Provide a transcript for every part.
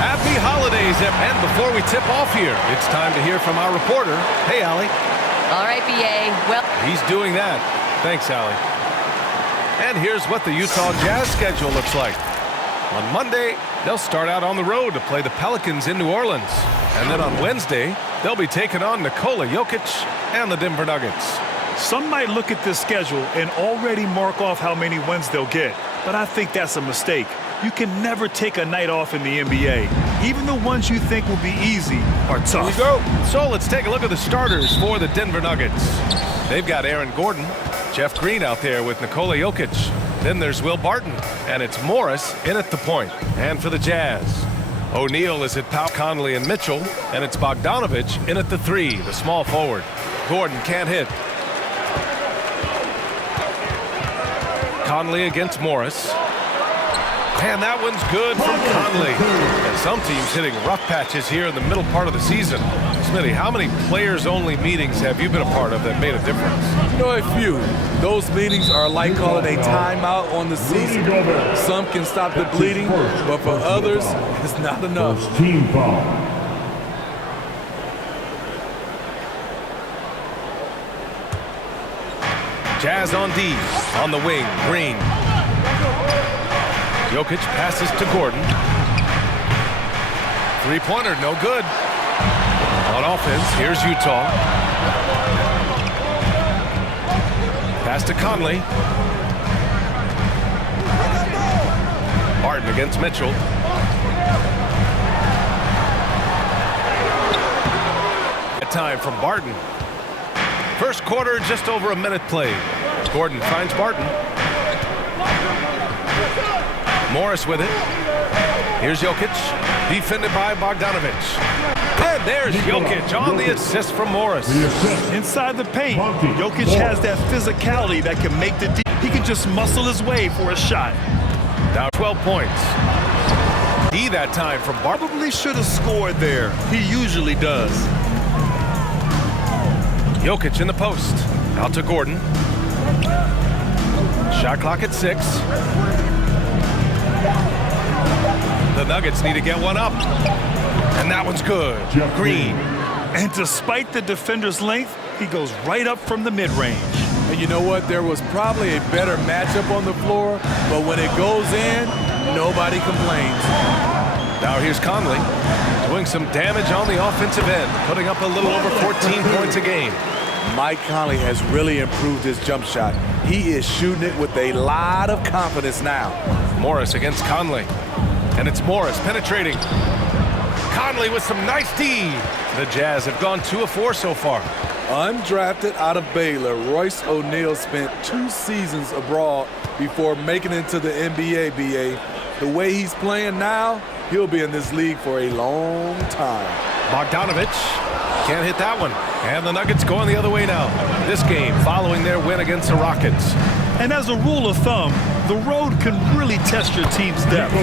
Happy holidays, and before we tip off here, it's time to hear from our reporter. Hey, Allie. All right, B.A. Well, he's doing that. Thanks, Allie. And here's what the Utah Jazz schedule looks like. On Monday, they'll start out on the road to play the Pelicans in New Orleans. And then on Wednesday, they'll be taking on Nikola Jokic and the Denver Nuggets. Some might look at this schedule and already mark off how many wins they'll get, but I think that's a mistake. You can never take a night off in the NBA. Even the ones you think will be easy are tough. Here we go. So let's take a look at the starters for the Denver Nuggets. They've got Aaron Gordon, Jeff Green out there with Nikola Jokic. Then there's Will Barton, and it's Morris in at the point. And for the Jazz, O'Neal is at Conley and Mitchell, and it's Bogdanovich in at the 3, the small forward. Gordon can't hit. Conley against Morris. And that one's good from Conley. And some teams hitting rough patches here in the middle part of the season. Smitty, how many players-only meetings have you been a part of that made a difference? You know, a few. Those meetings are like calling a timeout on the season. Some can stop the bleeding, but for others, it's not enough. Team foul. Jazz on D, on the wing, Green. Jokic passes to Gordon. Three-pointer, no good. On offense, here's Utah. Pass to Conley. Barton against Mitchell. Time from Barton. First quarter, just over a minute played. Gordon finds Barton. Morris with it. Here's Jokic, defended by Bogdanovich. And there's Jokic on the assist from Morris. Inside the paint, Jokic has that physicality that can make the D. He can just muscle his way for a shot. Now 12 points. D that time from Barton. Probably should have scored there. He usually does. Jokic in the post. Out to Gordon. Shot clock at 6. The Nuggets need to get one up. And that one's good. Green. And despite the defender's length, he goes right up from the mid-range. And you know what? There was probably a better matchup on the floor, but when it goes in, nobody complains. Now here's Conley doing some damage on the offensive end, putting up a little over 14 points a game. Mike Conley has really improved his jump shot. He is shooting it with a lot of confidence now. Morris against Conley. And it's Morris penetrating. Conley with some nice D. The Jazz have gone 2 of 4 so far. Undrafted out of Baylor, Royce O'Neal spent 2 seasons abroad before making it to the NBA, BA. The way he's playing now, he'll be in this league for a long time. Bogdanovich can't hit that one. And the Nuggets going the other way now. This game following their win against the Rockets. And as a rule of thumb, the road can really test your team's depth.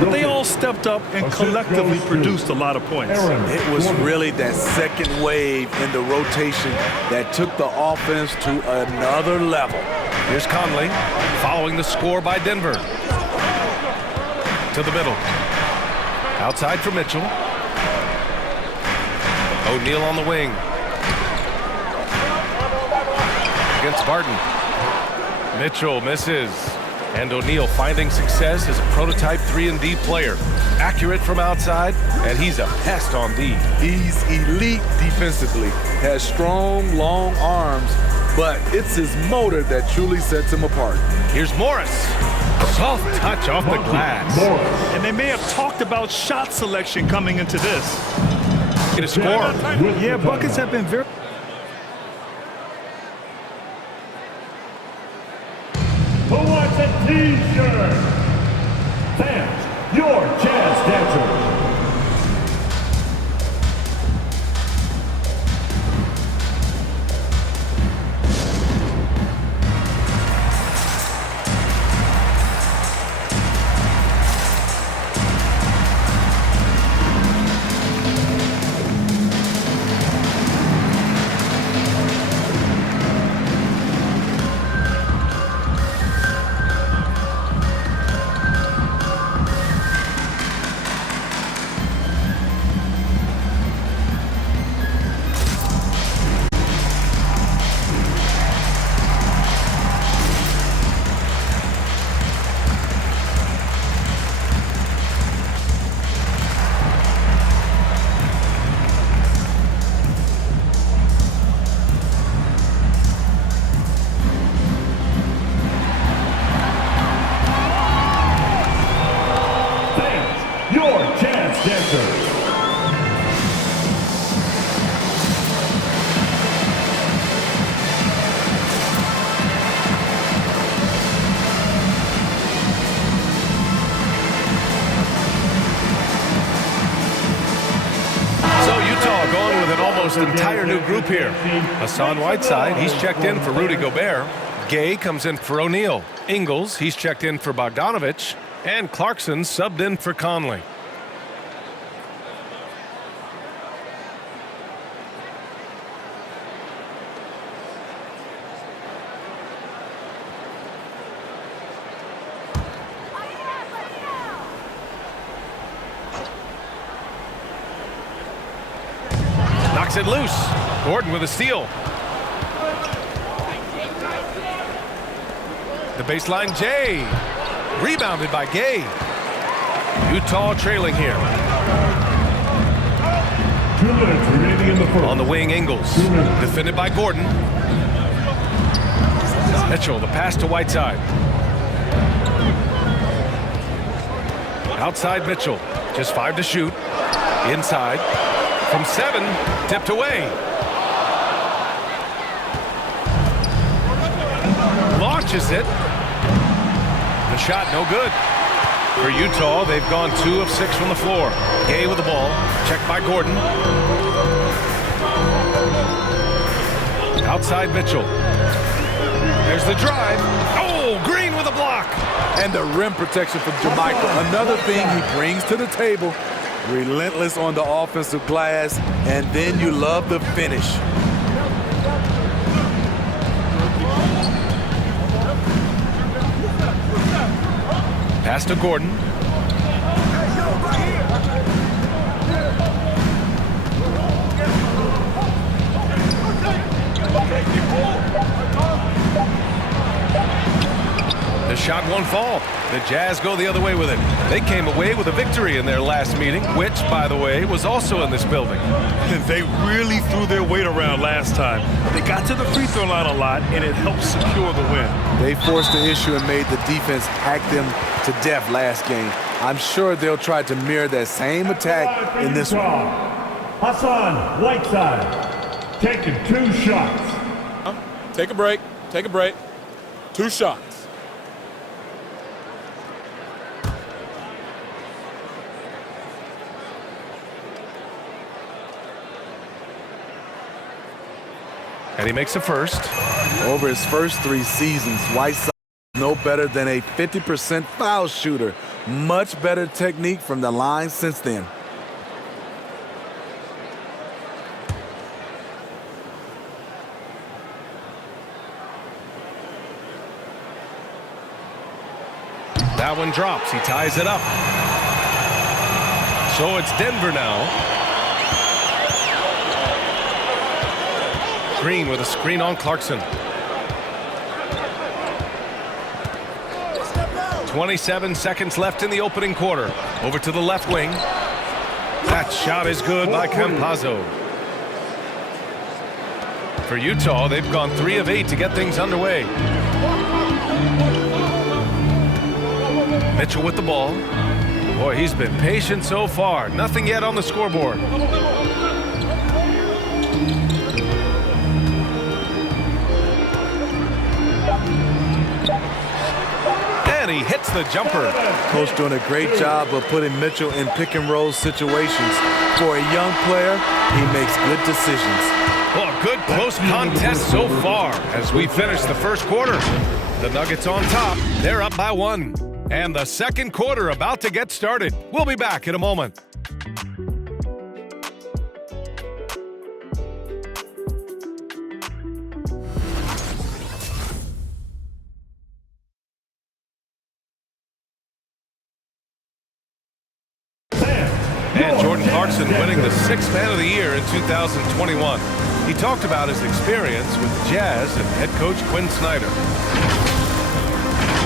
But they all stepped up and collectively produced a lot of points. It was really that second wave in the rotation that took the offense to another level. Here's Conley following the score by Denver. To the middle. Outside for Mitchell. O'Neal on the wing. Against Barton. Mitchell misses. And O'Neal finding success as a prototype 3-and-D player. Accurate from outside, and he's a pest on D. He's elite defensively, has strong, long arms, but it's his motor that truly sets him apart. Here's Morris. Soft touch off the glass. And they may have talked about shot selection coming into this. Get a score. Yeah, buckets have been very... Who wants a T-shirt? Fans, your Jazz dancer. almost entire new group here. Hassan Whiteside, he's checked in for Rudy Gobert. Gay comes in for O'Neal. Ingles, he's checked in for Bogdanovich. And Clarkson subbed in for Conley. Knocks it loose. Gordon with a steal. The baseline, Jay. Rebounded by Gay. Utah trailing here. 2 minutes remaining in the first. On the wing, Ingles. Defended by Gordon. Mitchell, the pass to Whiteside. Outside Mitchell. Just 5 to shoot. Inside. From 7. Tipped away. Launches it. The shot no good. For Utah, they've gone 2 of 6 from the floor. Gay with the ball. Checked by Gordon. Outside Mitchell. There's the drive. Oh, Green with a block. And the rim protection for Jamaica. Another thing he brings to the table. Relentless on the offensive glass. And then you love the finish. Pass to Gordon. The shot won't fall. The Jazz go the other way with it. They came away with a victory in their last meeting, which, by the way, was also in this building. They really threw their weight around last time. They got to the free throw line a lot, and it helped secure the win. They forced the issue and made the defense hack them to death last game. I'm sure they'll try to mirror that same attack in this one. Hassan Whiteside taking 2 shots. Take a break. Take a break. 2 shots. And he makes a first. Over his first 3 seasons, Whiteside is no better than a 50% foul shooter. Much better technique from the line since then. That one drops. He ties it up. So it's Denver now. Green with a screen on Clarkson. 27 seconds left in the opening quarter. Over to the left wing. That shot is good by Campazzo. For Utah, they've gone 3 of 8 to get things underway. Mitchell with the ball. Boy, he's been patient so far. Nothing yet on the scoreboard. And he hits the jumper. Coach doing a great job of putting Mitchell in pick-and-roll situations. For a young player, he makes good decisions. Well, a good close contest so far as we finish the first quarter. The Nuggets on top. They're up by 1. And the second quarter about to get started. We'll be back in a moment. And Jordan Clarkson winning the 6th Man of the Year in 2021. He talked about his experience with the Jazz and head coach Quinn Snyder.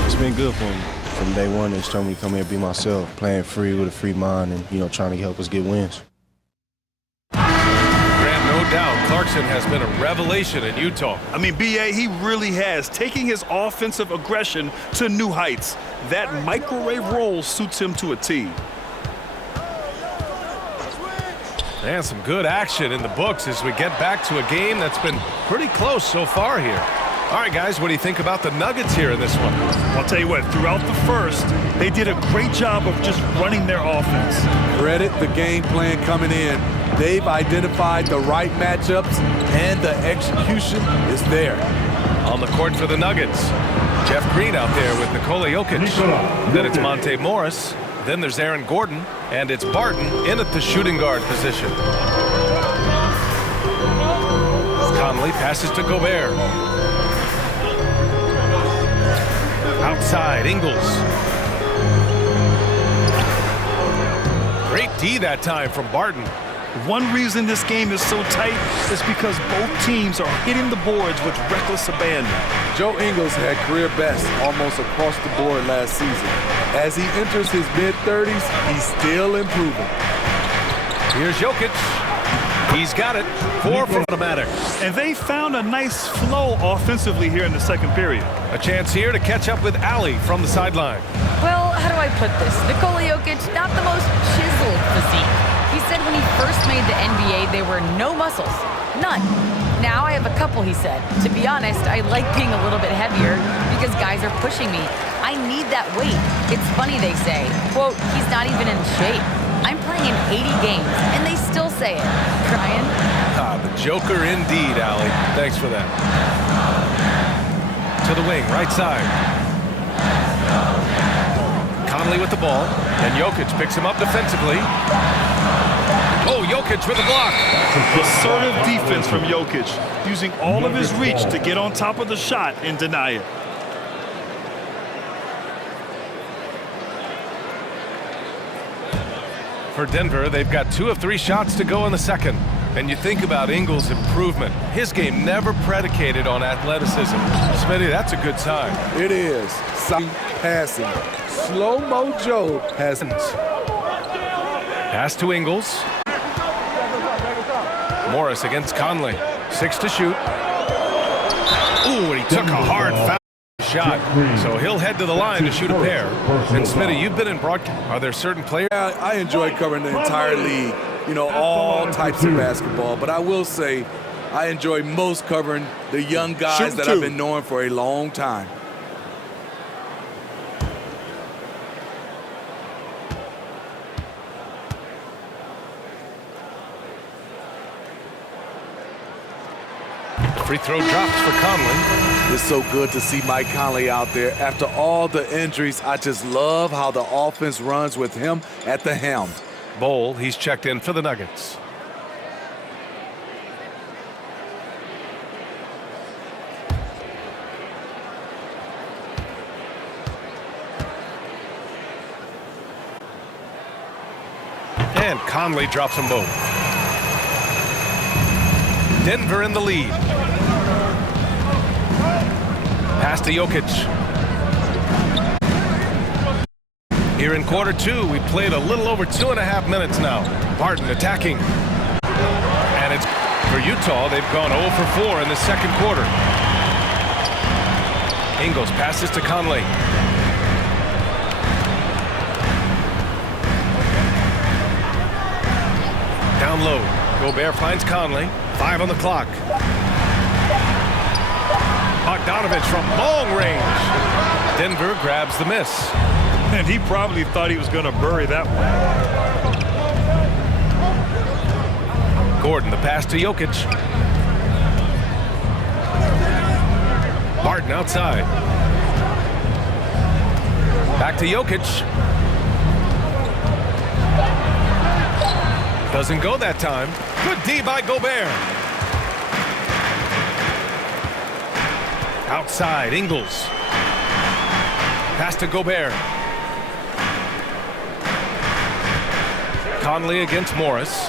It's been good for me. From day one, they showed me to come here and be myself, playing free with a free mind and, trying to help us get wins. Grant, no doubt, Clarkson has been a revelation in Utah. I mean, B.A., he really has, taking his offensive aggression to new heights. That microwave role suits him to a T. And some good action in the books as we get back to a game that's been pretty close so far here. All right, guys, what do you think about the Nuggets here in this one? I'll tell you what, throughout the first, they did a great job of just running their offense. Credit the game plan coming in. They've identified the right matchups, and the execution is there. On the court for the Nuggets, Jeff Green out there with Nikola Jokic. Then it's Monte Morris. Then there's Aaron Gordon. And it's Barton in at the shooting guard position. Conley passes to Gobert. Outside, Ingles. Great D that time from Barton. One reason this game is so tight is because both teams are hitting the boards with reckless abandon. Joe Ingles had career best almost across the board last season. As he enters his mid-30s, he's still improving. Here's Jokic. He's got it. 4 for automatic. And they found a nice flow offensively here in the second period. A chance here to catch up with Ali from the sideline. Well, how do I put this? Nikola Jokic, not the most chiseled physique. He said when he first made the NBA, there were no muscles. None. Now I have a couple, he said. To be honest, I like being a little bit heavier because guys are pushing me. I need that weight. It's funny they say, quote, he's not even in shape. I'm playing in 80 games, and they still say it. Crying? Ah, the Joker indeed, Ali. Thanks for that. To the wing, right side. Conley with the ball, and Jokic picks him up defensively. Oh, Jokic with a block. Assertive defense from Jokic, using all of his reach to get on top of the shot and deny it. For Denver, they've got 2 of 3 shots to go in the second. And you think about Ingles' improvement. His game never predicated on athleticism. Smitty, that's a good sign. It is. Passing. Slow-mo Joe has... Pass to Ingles. Morris against Conley. 6 to shoot. Ooh, and he took a hard foul shot. So he'll head to the line to shoot a pair. And Smitty, you've been in broadcast. Are there certain players? I enjoy covering the entire league, you know, all types of basketball. But I will say I enjoy most covering the young guys that I've been knowing for a long time. Free throw drops for Conley. It's so good to see Mike Conley out there. After all the injuries, I just love how the offense runs with him at the helm. Bowl, he's checked in for the Nuggets. And Conley drops them both. Denver in the lead. Pass to Jokic. Here in quarter 2, we played a little over 2.5 minutes now. Barton attacking. And it's for Utah. They've gone 0 for 4 in the second quarter. Ingles passes to Conley. Down low. Gobert finds Conley. 5 on the clock. Bogdanovich from long range. Denver grabs the miss. And he probably thought he was going to bury that one. Gordon, the pass to Jokic. Barton outside. Back to Jokic. Doesn't go that time. Good D by Gobert. Outside, Ingles. Pass to Gobert. Conley against Morris.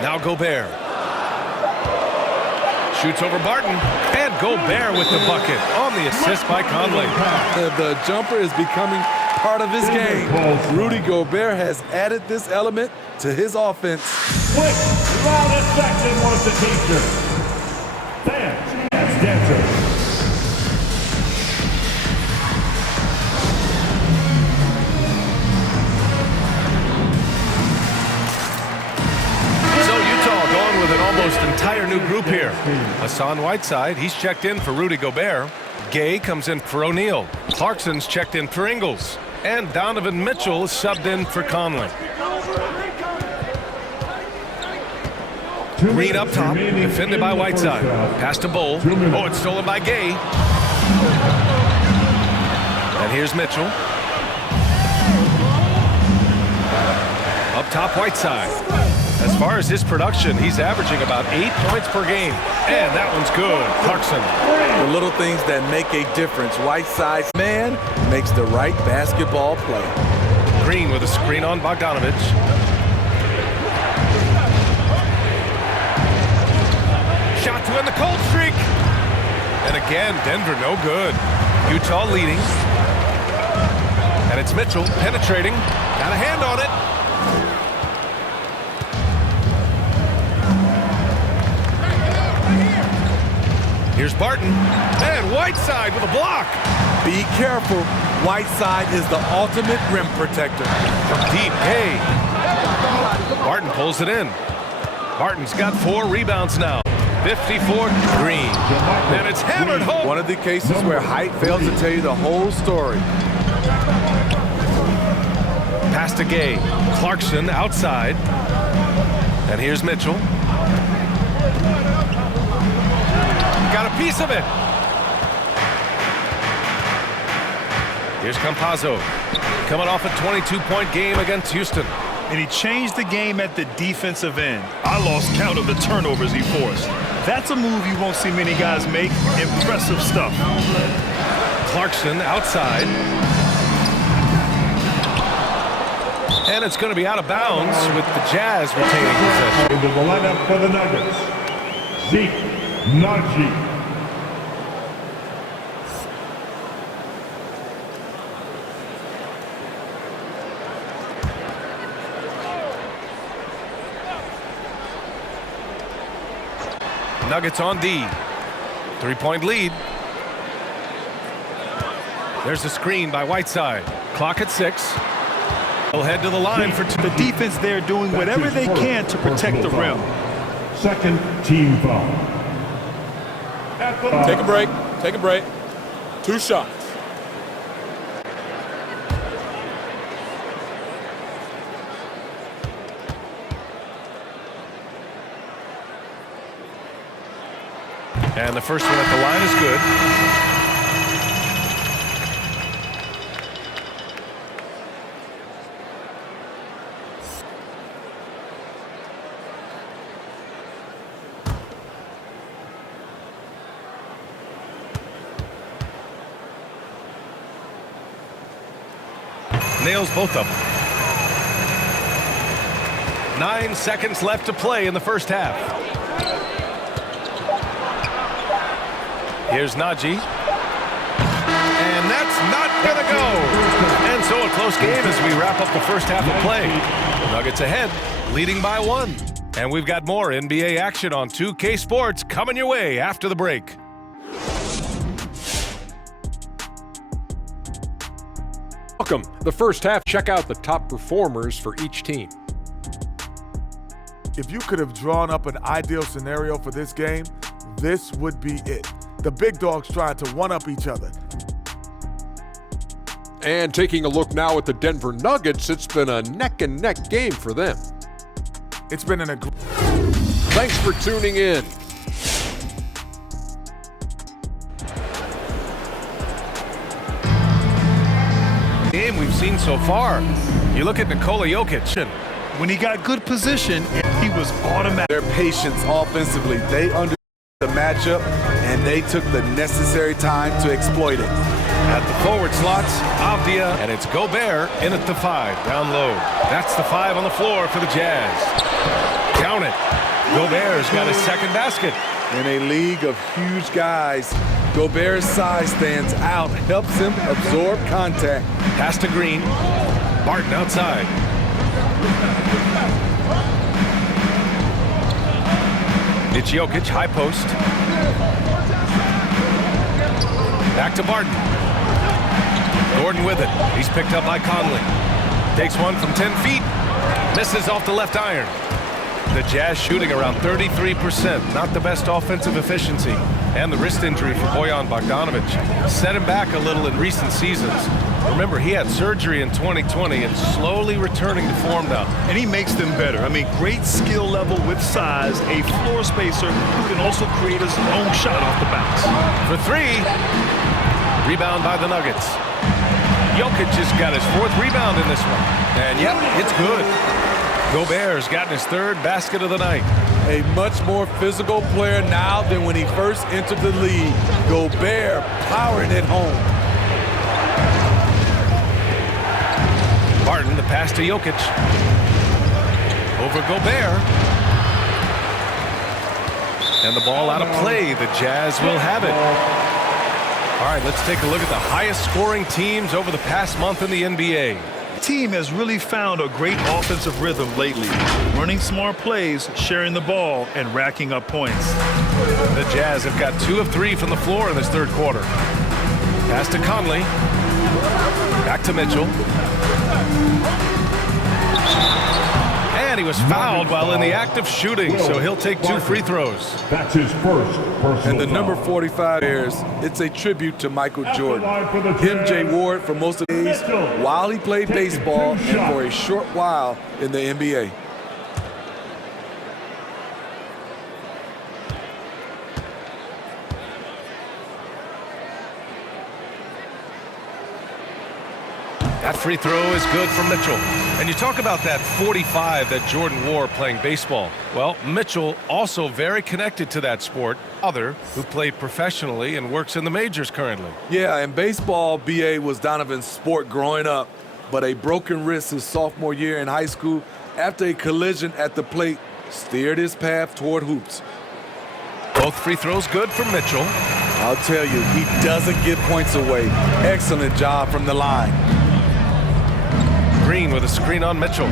Now Gobert. Shoots over Barton. And Gobert with the bucket on the assist by Conley. The jumper is becoming part of his game. Rudy Gobert has added this element to his offense. Quick, loud effect was the teacher. Dance, dancer. So Utah going with an almost entire new group here. Hassan Whiteside, he's checked in for Rudy Gobert. Gay comes in for O'Neal. Clarkson's checked in for Ingles. And Donovan Mitchell is subbed in for Conley. Green up top, defended by Whiteside. Pass to Bull. Oh, it's stolen by Gay. And here's Mitchell. Up top, Whiteside. As far as his production, he's averaging about 8 points per game. And that one's good. Clarkson. The little things that make a difference. Whiteside's man makes the right basketball play. Green with a screen on Bogdanovich. Shot to end the cold streak. And again, Denver no good. Utah leading. And it's Mitchell penetrating. Got a hand on it. Here's Barton. And Whiteside with a block. Be careful. Whiteside is the ultimate rim protector. From deep, Gay. Barton pulls it in. Barton's got 4 rebounds now. 54, Green. And it's hammered home. One of the cases where height fails to tell you the whole story. Pass to Gay. Clarkson outside. And here's Mitchell. Got a piece of it. Here's Campazzo. Coming off a 22-point game against Houston. And he changed the game at the defensive end. I lost count of the turnovers he forced. That's a move you won't see many guys make. Impressive stuff. Clarkson outside. And it's going to be out of bounds with the Jazz retaining possession. Into the lineup for the Nuggets, Zeke Naji. Nuggets on D. 3-point lead. There's a screen by Whiteside. Clock at 6. He'll head to the line for 2. The defense there doing whatever they can to protect the rim. Second team foul. Take a break. Take a break. 2 shots. And the first one at the line is good. Nails both of them. 9 seconds left to play in the first half. Here's Naji. And that's not going to go. And so a close game as we wrap up the first half of play. Nuggets ahead, leading by 1. And we've got more NBA action on 2K Sports coming your way after the break. Welcome. The first half, check out the top performers for each team. If you could have drawn up an ideal scenario for this game, this would be it. The big dogs trying to one-up each other. And taking a look now at the Denver Nuggets, it's been a neck-and-neck game for them. It's been Thanks for tuning in. Game we've seen so far. You look at Nikola Jokic. When he got good position, he was automatic. Their patience offensively. They understood the matchup, and they took the necessary time to exploit it. At the forward slots, Avdia, and it's Gobert in at the 5, down low. That's the 5 on the floor for the Jazz. Count it. Gobert's got his second basket. In a league of huge guys, Gobert's size stands out, helps him absorb contact. Pass to Green. Barton outside. It's Jokic, high post. Back to Barton. Gordon with it. He's picked up by Conley. Takes one from 10 feet. Misses off the left iron. The Jazz shooting around 33%, not the best offensive efficiency. And the wrist injury for Bojan Bogdanovic set him back a little in recent seasons. Remember, he had surgery in 2020 and slowly returning to form now. And he makes them better. I mean, great skill level with size, a floor spacer who can also create his own shot off the bounce. For three, rebound by the Nuggets. Jokic has got his 4th rebound in this one. And yep, it's good. Gobert's gotten his 3rd basket of the night. A much more physical player now than when he first entered the league. Gobert powering it home. Barton, the pass to Jokic. Over Gobert. And the ball out of play. The Jazz will have it. All right, let's take a look at the highest scoring teams over the past month in the NBA. The team has really found a great offensive rhythm lately. Running smart plays, sharing the ball, and racking up points. The Jazz have got 2 of 3 from the floor in this 3rd quarter. Pass to Conley. Back to Mitchell. And he was fouled while in the act of shooting, so he'll take 2 free throws. That's his first personal And the foul. number 45 bears, it's a tribute to Michael Jordan. MJ wore it for most of the days while he played baseball and for a short while in the NBA. That free throw is good for Mitchell. And you talk about that 45 that Jordan wore playing baseball. Well, Mitchell also very connected to that sport. Other who played professionally and works in the majors currently. Yeah, and baseball, BA, was Donovan's sport growing up, but a broken wrist his sophomore year in high school after a collision at the plate steered his path toward hoops. Both free throws good for Mitchell. I'll tell you, he doesn't give points away. Excellent job from the line. Green with a screen on Mitchell.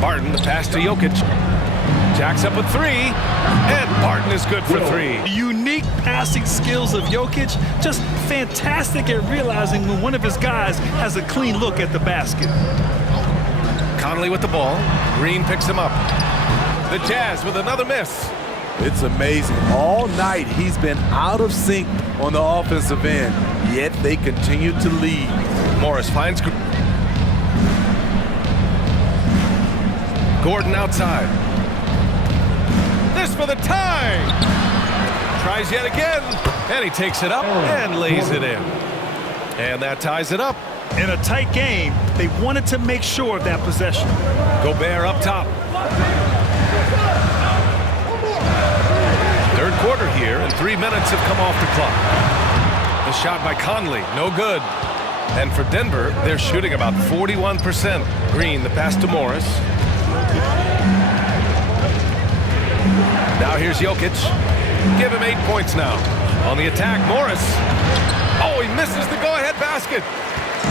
Barton, the pass to Jokic. Jacks up a 3, and Barton is good for 3. The unique passing skills of Jokic, just fantastic at realizing when one of his guys has a clean look at the basket. Conley with the ball. Green picks him up. The Jazz with another miss. It's amazing. All night he's been out of sync on the offensive end, yet they continue to lead. Morris finds Gordon outside. This for the tie. Tries yet again, and he takes it up and lays it in. And that ties it up. In a tight game, they wanted to make sure of that possession. Gobert up top. 3rd quarter here, and 3 minutes have come off the clock. The shot by Conley, no good. And for Denver, they're shooting about 41%. Green, the pass to Morris. Now here's Jokic. Give him 8 points now. On the attack, Morris. Oh, he misses the go-ahead basket.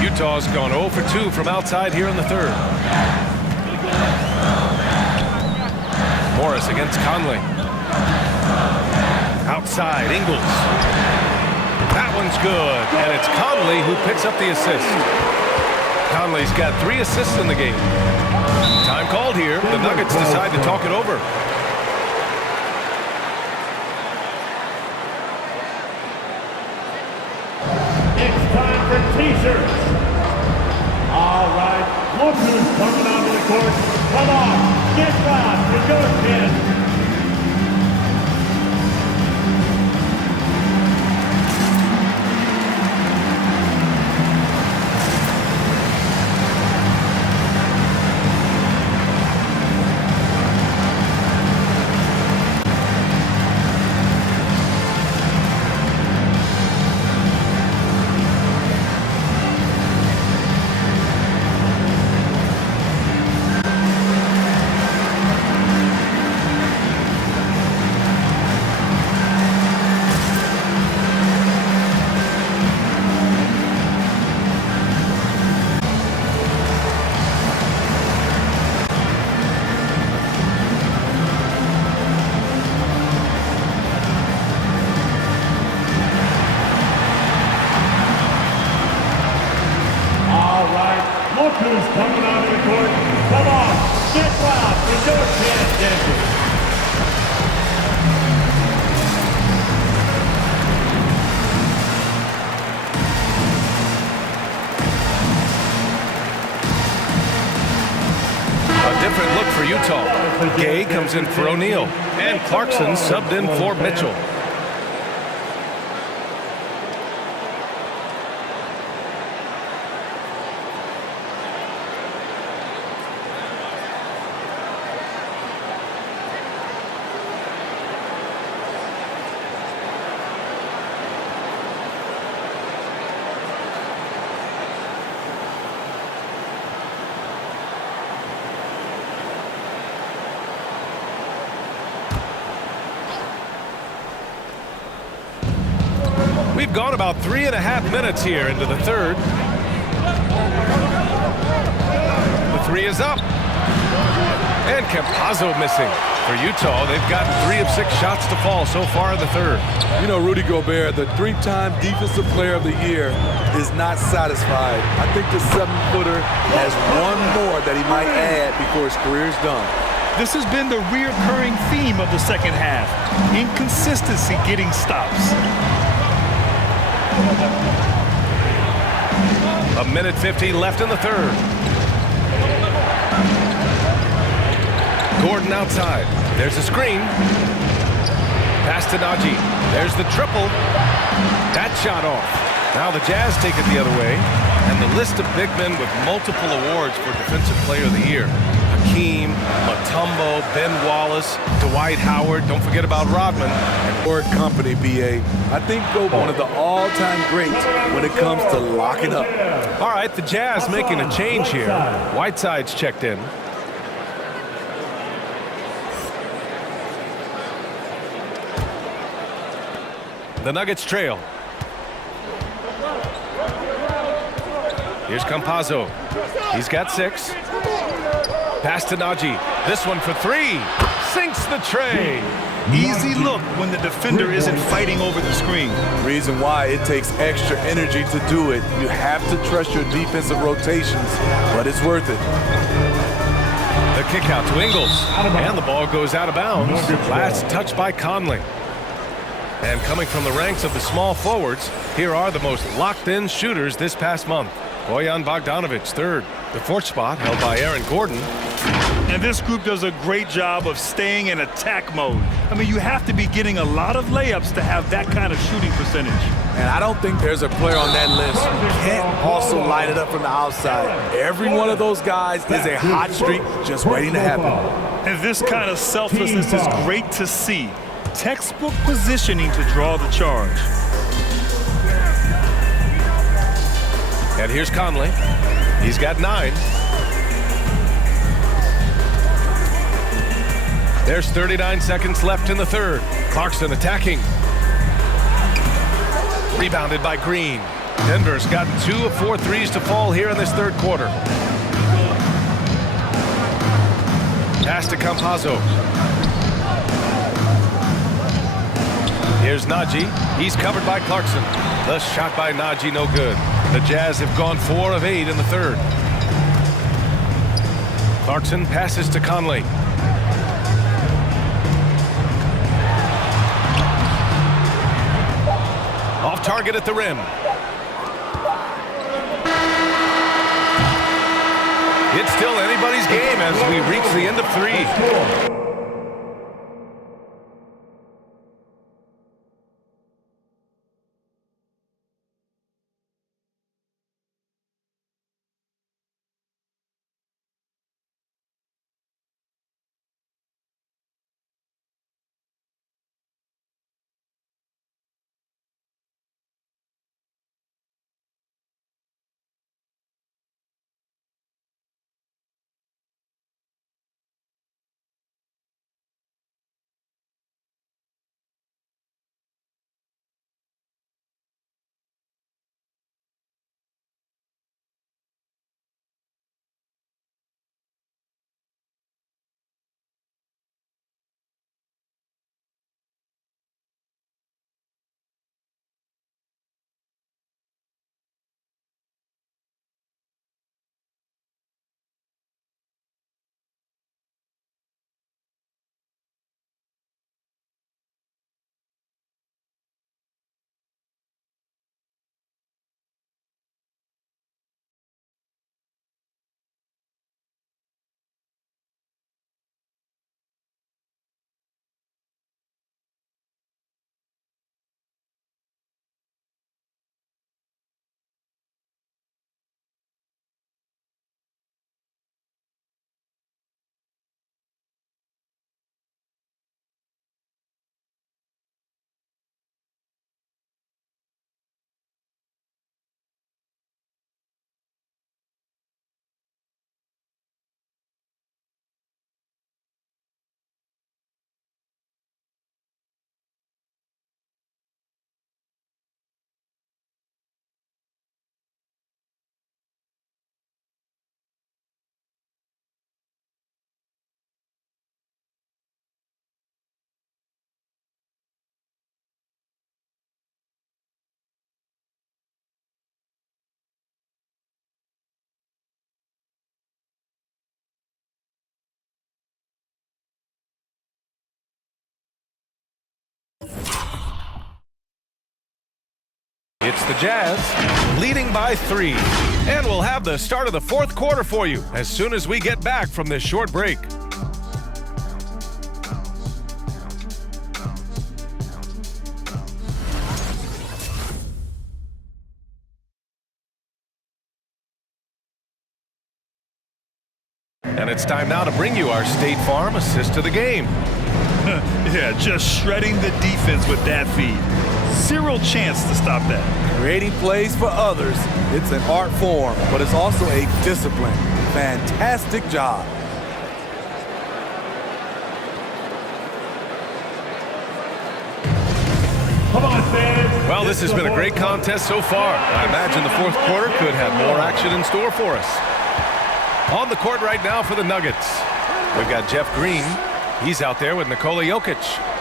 Utah's gone 0 for 2 from outside here in the 3rd. Morris against Conley. Outside, Ingles. That one's good, and it's Conley who picks up the assist. Conley's got 3 assists in the game. Time called here. The Nuggets decide to talk it over. It's time for T-shirts. All right, look who's coming onto the court. Come on, get fast with your kids. Utah. Gay comes in for O'Neal, and Clarkson subbed in for Mitchell. We've gone about 3.5 minutes here into the third. The three is up. And Campazzo missing. For Utah, they've gotten 3 of 6 shots to fall so far in the third. You know, Rudy Gobert, the 3-time Defensive Player of the Year, is not satisfied. I think the 7-footer has one more that he might add before his career is done. This has been the reoccurring theme of the second half. Inconsistency getting stops. 1:50 left in the third. Gordon outside. There's a screen. Pass to Najee. There's the triple. That shot off. Now the Jazz take it the other way. And the list of big men with multiple awards for Defensive Player of the Year. Hakeem, Mutombo, Ben Wallace, Dwight Howard. Don't forget about Rodman. Or company, B.A. I think go one of the all-time greats when it comes to locking up. All right, the Jazz making a change here. Whiteside's checked in. The Nuggets trail. Here's Campazzo. He's got 6. Pass to Najee. This one for 3. Sinks the tray. Easy look when the defender isn't fighting over the screen. Reason why it takes extra energy to do it. You have to trust your defensive rotations, but it's worth it. The kick out to Ingles. And the ball goes out of bounds. Last touch by Conley. And coming from the ranks of the small forwards, here are the most locked-in shooters this past month. Bojan Bogdanovic, 3rd. The 4th spot held by Aaron Gordon. And this group does a great job of staying in attack mode. I mean, you have to be getting a lot of layups to have that kind of shooting percentage. And I don't think there's a player on that list who can't also light it up from the outside. Every one of those guys is a hot streak just waiting to happen. And this kind of selflessness is great to see. Textbook positioning to draw the charge. And here's Conley. He's got 9. There's 39 seconds left in the third. Clarkson attacking. Rebounded by Green. Denver's gotten 2 of 4 threes to fall here in this third quarter. Pass to Campazzo. Here's Najee. He's covered by Clarkson. The shot by Najee, no good. The Jazz have gone 4 of 8 in the third. Clarkson passes to Conley. Off target at the rim. It's still anybody's game as we reach the end of 3. It's the Jazz leading by 3. And we'll have the start of the fourth quarter for you as soon as we get back from this short break. And it's time now to bring you our State Farm assist to the game. Yeah, just shredding the defense with that feed. Zero chance to stop that. Creating plays for others, it's an art form, but it's also a discipline. Fantastic job. Come on, fans. Well, this has been a great contest so far. I imagine the fourth quarter could have more action in store for us. On the court right now for the Nuggets, we've got Jeff Green. He's out there with Nikola Jokic.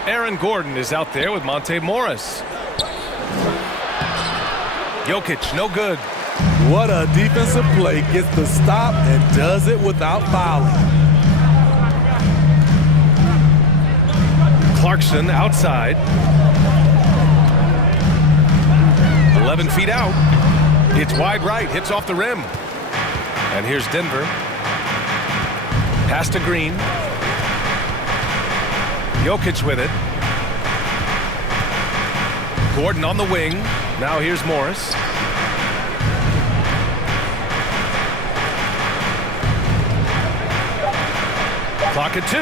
Aaron Gordon is out there with Monte Morris. Jokic, no good. What a defensive play. Gets the stop and does it without fouling. Clarkson outside. 11 feet out. It's wide right, hits off the rim. And here's Denver. Pass to Green. Jokic with it. Gordon on the wing. Now here's Morris. Clock at 2.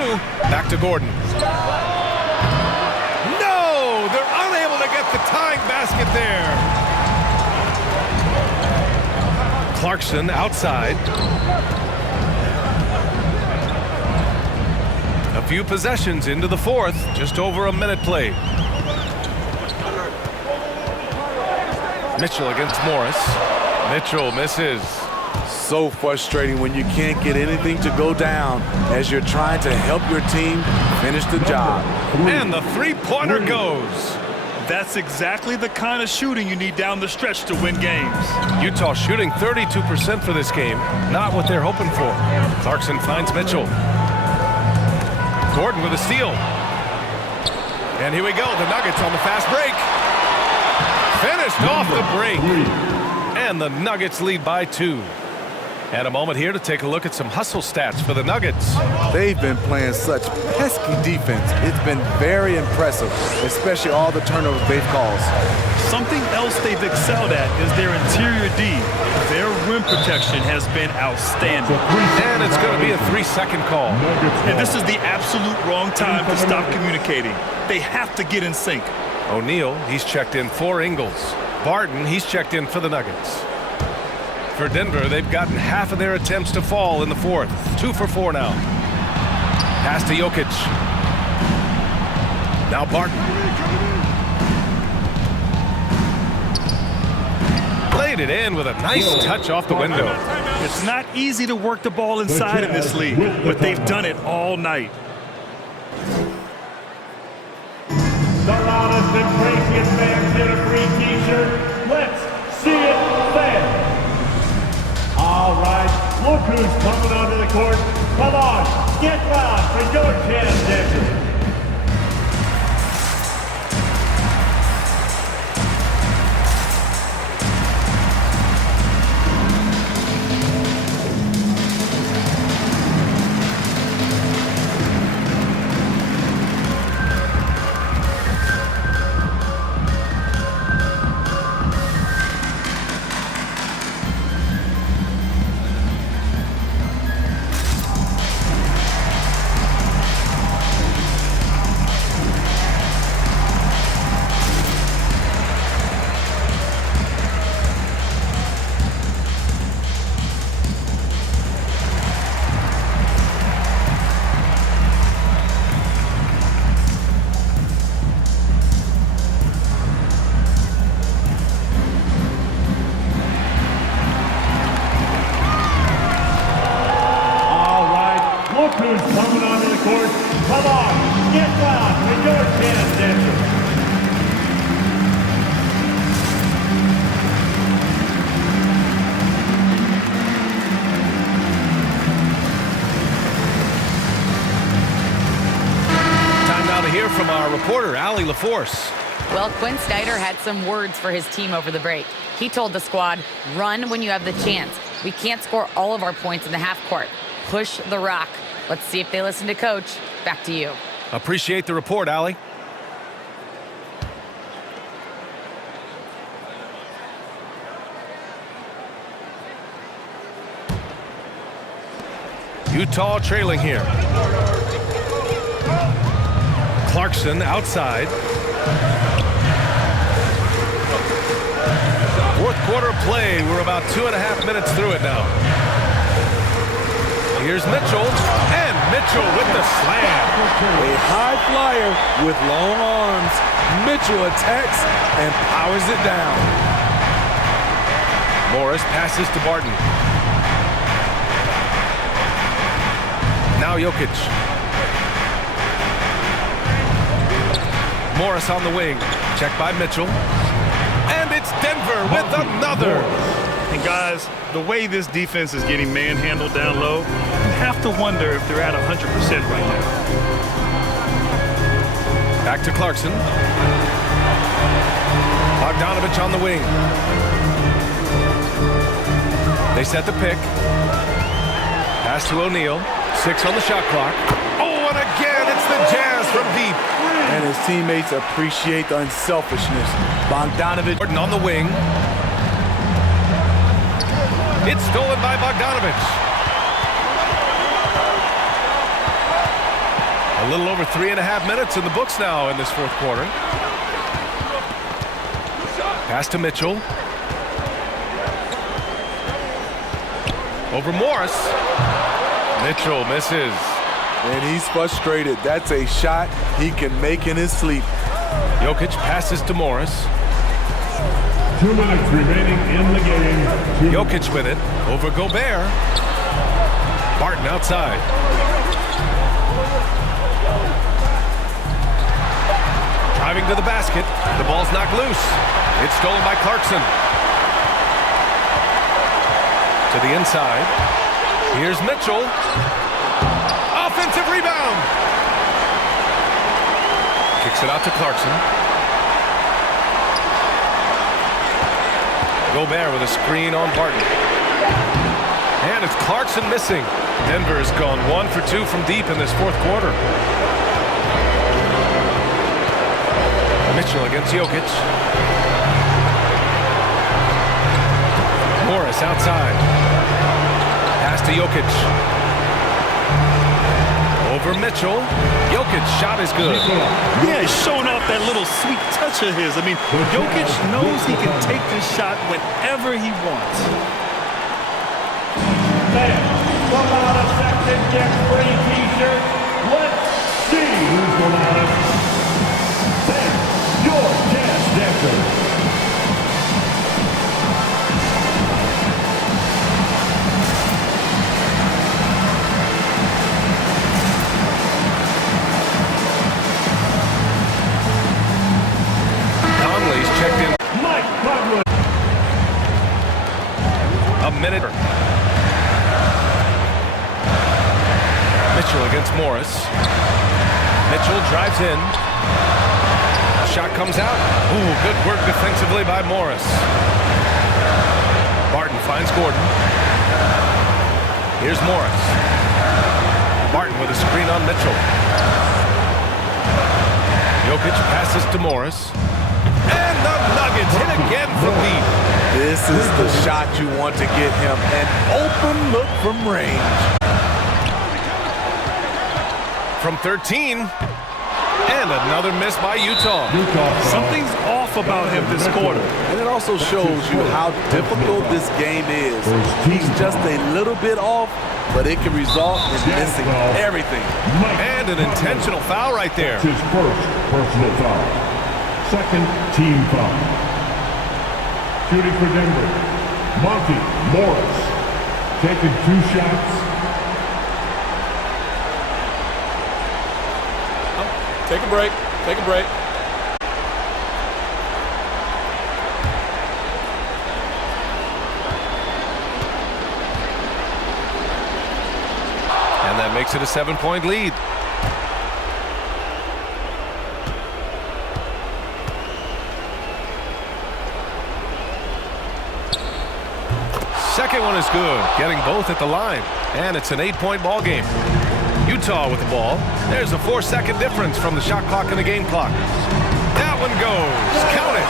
Back to Gordon. No! They're unable to get the tying basket there. Clarkson outside. A few possessions into the fourth. Just over a minute played. Mitchell against Morris. Mitchell misses. So frustrating when you can't get anything to go down as you're trying to help your team finish the job. And the three-pointer goes. That's exactly the kind of shooting you need down the stretch to win games. Utah shooting 32% for this game. Not what they're hoping for. Clarkson finds Mitchell. Gordon with a steal. And here we go. The Nuggets on the fast break. Finished off the break. And the Nuggets lead by 2. And a moment here to take a look at some hustle stats for the Nuggets. They've been playing such pesky defense. It's been very impressive, especially all the turnovers they've caused. Something else they've excelled at is their interior D. Their rim protection has been outstanding. And it's going to be a 3-second call. And this is the absolute wrong time to stop communicating. They have to get in sync. O'Neal, he's checked in for Ingles. Barton, he's checked in for the Nuggets. For Denver, they've gotten half of their attempts to fall in the fourth. 2 for 4 now. Pass to Jokic. Now Barton. Played it in with a nice touch off the window. It's not easy to work the ball inside in this league, but they've done it all night. The loudest and craziest fans get a free t-shirt. Let's see it then. All right, look who's coming onto the court. Come on, get loud for your chance, Denver. Who's coming onto the court? Come on, get loud for your chance, Denver. Time now to hear from our reporter, Allie LaForce. Well, Quinn Snyder had some words for his team over the break. He told the squad, run when you have the chance. We can't score all of our points in the half court. Push the rock. Let's see if they listen to Coach. Back to you. Appreciate the report, Allie. Utah trailing here. Clarkson outside. Fourth quarter play. We're about 2.5 minutes through it now. Here's Mitchell, and Mitchell with the slam. A high flyer with long arms. Mitchell attacks and powers it down. Morris passes to Barton. Now Jokic. Morris on the wing. Check by Mitchell. And it's Denver with another. And guys, the way this defense is getting manhandled down low, you have to wonder if they're at 100% right now. Back to Clarkson. Bogdanovich on the wing. They set the pick. Pass to O'Neal. 6 on the shot clock. Oh, and again, it's the Jazz from deep. And his teammates appreciate the unselfishness. Bogdanovich. Gordon on the wing. It's stolen by Bogdanovich. A little over 3.5 minutes in the books now in this fourth quarter. Pass to Mitchell. Over Morris. Mitchell misses. And he's frustrated. That's a shot he can make in his sleep. Jokic passes to Morris. 2 minutes remaining in the game. Jokic with it. Over Gobert. Barton outside. Driving to the basket. The ball's knocked loose. It's stolen by Clarkson. To the inside. Here's Mitchell. Offensive rebound. Kicks it out to Clarkson. Gobert with a screen on Barton. And it's Clarkson missing. Denver has gone 1 for 2 from deep in this fourth quarter. Mitchell against Jokic. Morris outside. Pass to Jokic. Over Mitchell. Jokic shot is good. Yeah, he's showing off that little sweet touch of his. I mean, Jokic knows he can take this shot whenever he wants. Fans, come out a section, get free t-shirt. Let's see who's the loudest. Fans, your Jazz dancers. Conley's checked in. Conley. A minute. Mitchell against Morris. Mitchell drives in. Shot comes out. Ooh, good work defensively by Morris. Barton finds Gordon. Here's Morris. Barton with a screen on Mitchell. Jokic passes to Morris. And the Nuggets hit again from deep. This is the shot you want to get him. An open look from range. From 13. And another miss by Utah. Something's off about him this quarter. And it also shows you how difficult this game is. He's just a little bit off, but it can result in missing everything. And an intentional foul right there. His first personal foul. Second team foul. Shooting for Denver, Monty Morris. Taking 2 shots. Take a break. Take a break. And that makes it a 7-point lead. second one is good, getting both at the line. And it's an 8-point ball game. Utah with the ball. There's a 4-second difference from the shot clock and the game clock. That one goes. Count it.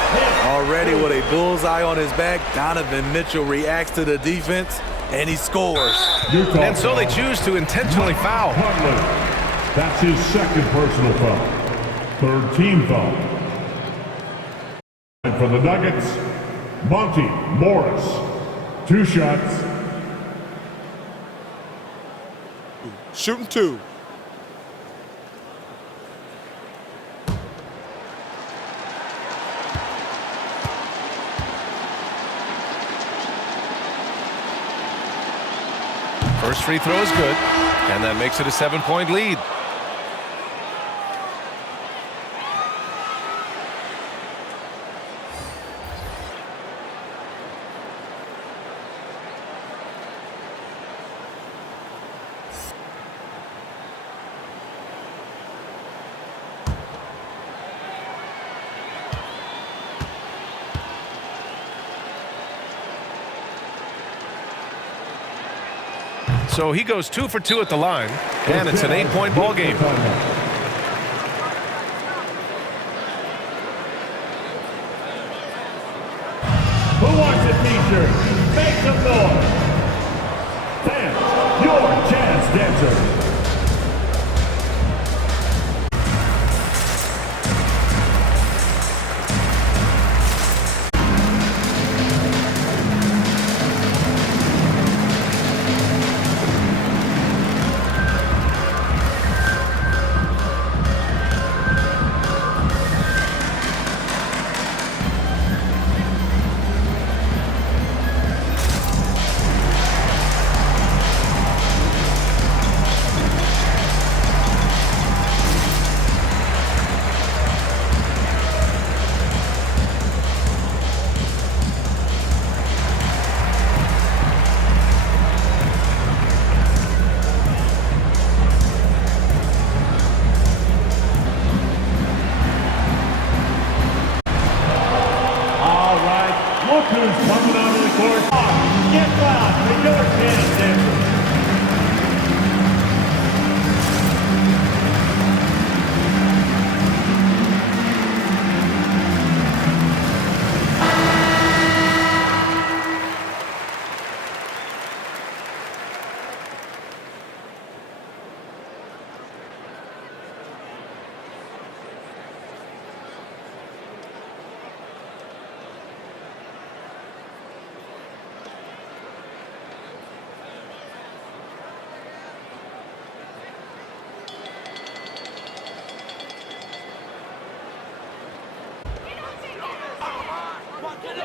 Already with a bullseye on his back, Donovan Mitchell reacts to the defense, and he scores. And so they choose to intentionally foul. Conley. That's his second personal foul. Third team foul. And for the Nuggets, Monty Morris. 2 shots. Shooting 2. First free throw is good, and that makes it a 7-point lead. So he goes 2 for 2 at the line, and it's an 8-point ball game. Who wants a t-shirt? Make some noise. Dance, your jazz dancer. Look who's coming onto the court. Get loud for your jazz dancer.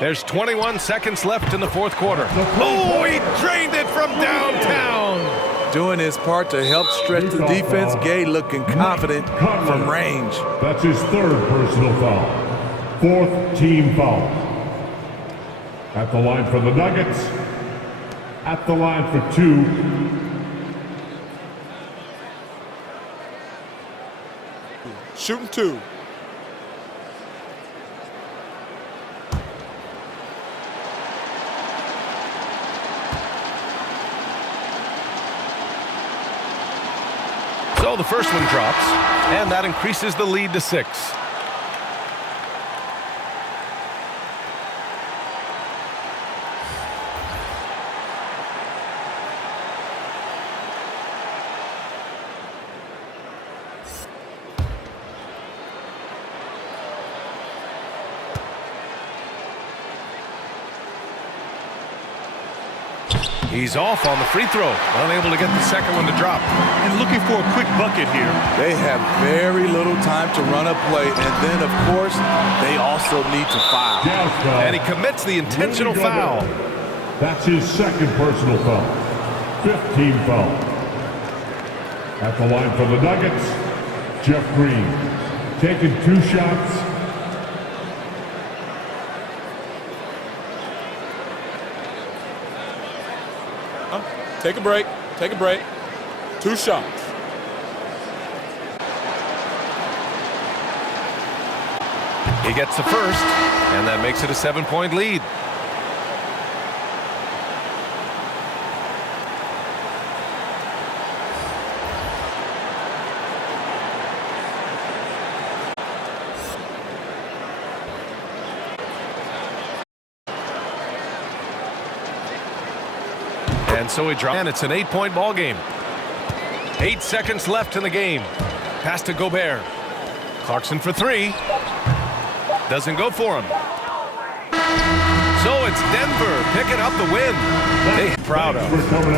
There's 21 seconds left in the fourth quarter. Oh, he drained it from downtown. Doing his part to help stretch the defense. Gay looking confident from range. That's his third personal foul. Fourth team foul. At the line for the Nuggets. At the line for 2. Shooting 2. So the first one drops, and that increases the lead to 6. He's off on the free throw, unable to get the second one to drop. And looking for a quick bucket here. They have very little time to run a play, and then, of course, they also need to foul. And he commits the intentional foul. That's his second personal foul. Fifth team foul. At the line for the Nuggets, Jeff Green. Taking 2 shots. Take a break. Take a break. 2 shots. He gets the first, and that makes it a 7-point lead. And so he dropped. And it's an 8-point ball game. 8 seconds left in the game. Pass to Gobert. Clarkson for 3. Doesn't go for him. So it's Denver picking up the win. They proud of.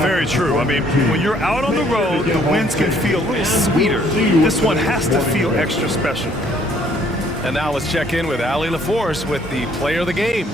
Very true. I mean, when you're out on the road, the wins can feel a little sweeter. This one has to feel extra special. And now let's check in with Allie LaForce with the player of the game.